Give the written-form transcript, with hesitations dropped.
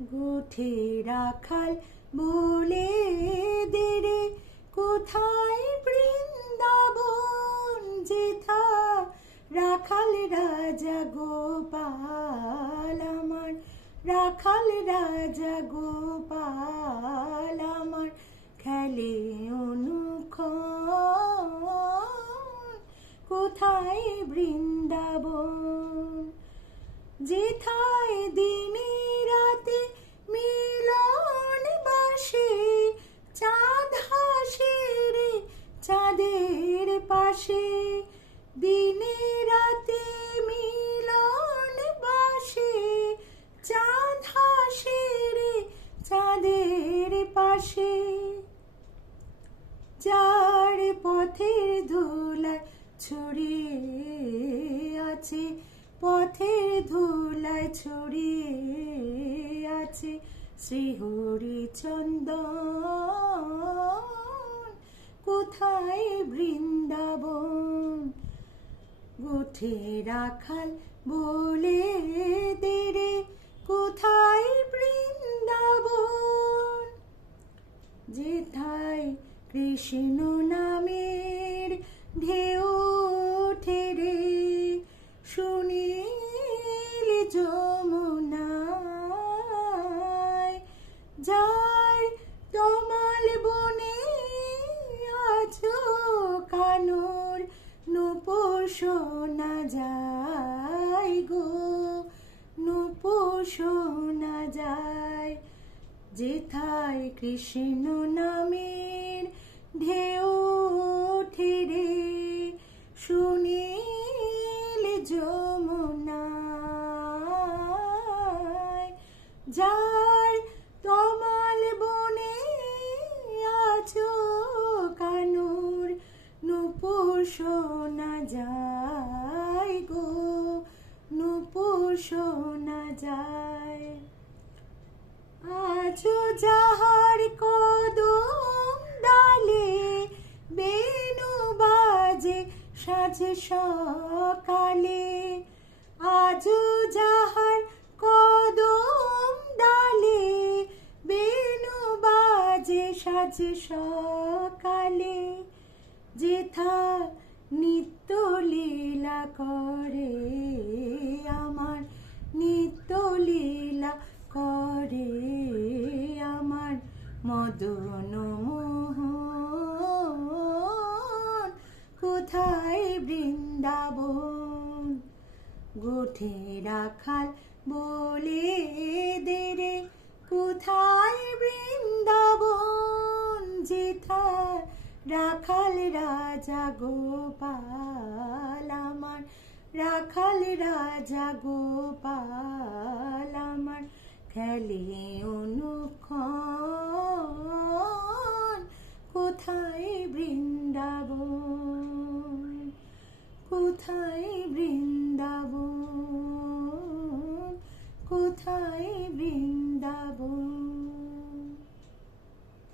গোঠে রাখাল বলে দেরে কোথায় বৃন্দাবন যেথা রাখাল রাজা গোপাল আমার রাখাল রাজা গোপাল আমার খেলে অনুক্ষণ কোথায় বৃন্দাবন যেথায় দিনে রাতে মিলন বাসে চাঁদ হাসে রে চাঁদের পাশে দিনে রাতে মিলন বাসে চাঁদ হাসে রে চাঁদের পাশে যার পথের ধুলায় ছড়িয়ে আছে পথের ধুলায় ছড়িয়ে আছে শ্রীহরিচন্দন কোথায় বৃন্দাবন গোঠে রাখাল বলে দেরে কোথায় বৃন্দাবন যেথায় কৃষ্ণ নামের ঢেউ ওঠে রে সুনীল যমুনায় যার তমাল বনে আছো কানুর নূপুর শোনা যায় গো নূপুর শোনা যায় যেথায় কৃষ্ণ নামের ঢেউ ওঠে রে সুনীল যমুনায় যার তমাল বনে আছো কানুর নূপুর শোনা যায় গো নূপুর শোনা যায় আজো যাহার কদম ডালে বেণু বাজে সাজে সকালে আজো যাহার কদম ডালে বেণু বাজে সাজে সকালে যেথা নিত্য লীলা করে আমার নিত্য লীলা করে আমার মদন মোহন কোথায় বৃন্দাবন গোঠে রাখাল বলে দেরে কোথায় বৃন্দাবন যেথা রাখাল রাজা গোপাল আমার রাখাল রাজা গোপাল আমার খেলে অনুক্ষণ কোথায় বৃন্দাবন কোথায় বৃন্দাবন কোথায় বৃন্দাবন।